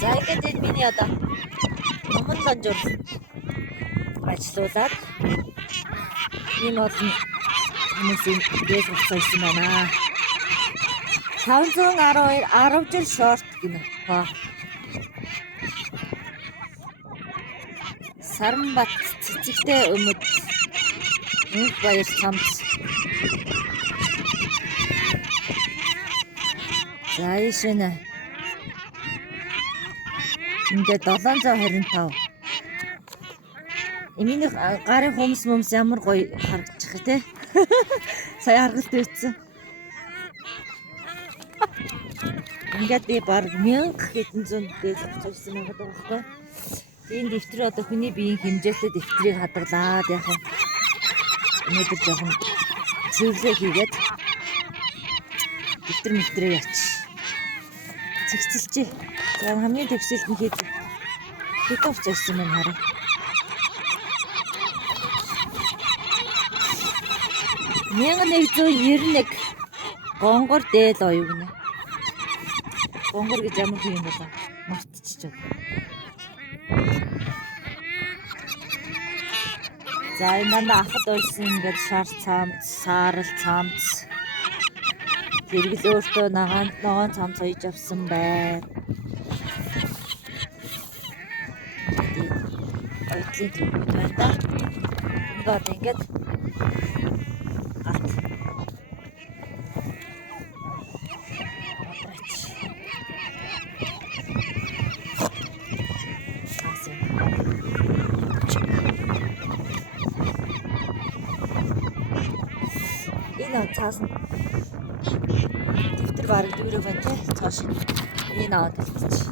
За ингээд энэ миний одоо өмнө гонжуур ажиллуулаад ийм олон хүмүүсийн дээс болсон юм байна. 512 10 жил шорт гинэ. Саранбат цэцэгтэй өмд Мөнх баяр цамц. За ийшэнэ. Ингээд 725. Миний гарын хумс ямар гоё харагдчих тий. Сая харгалт ирсэн. Ингээд би баг 1000 хэдэн зуун дээд авчихсан байгаа байхгүй. Энэ дэвтэр одоо хүний биеийн хэмжээтэй дэвтрийг хадгалаад яг өнөөдөр жоохон цэвэрлэг хийгээд дэвтэр мэтрээ яач. Цэгцэлчээ. За хамгийн төвшөлт нь хэд авч ирсэн юм хараа. Мянган 191 гонгор дээл оюу гинэ. Гонгор гэж ямар юм бол мартчихжээ. За энэ дандаа ахад уйлсан ингээд шар цамц, саарал цамц. Хэрэгэл өөртөө ногоон цамц ойж авсан байна. Ойтлын төвүүд байна да. Ингээд энэ цаас нь дэвтэр бараг дүүрэг байна тий. Цааш энэ аваад үлдчих.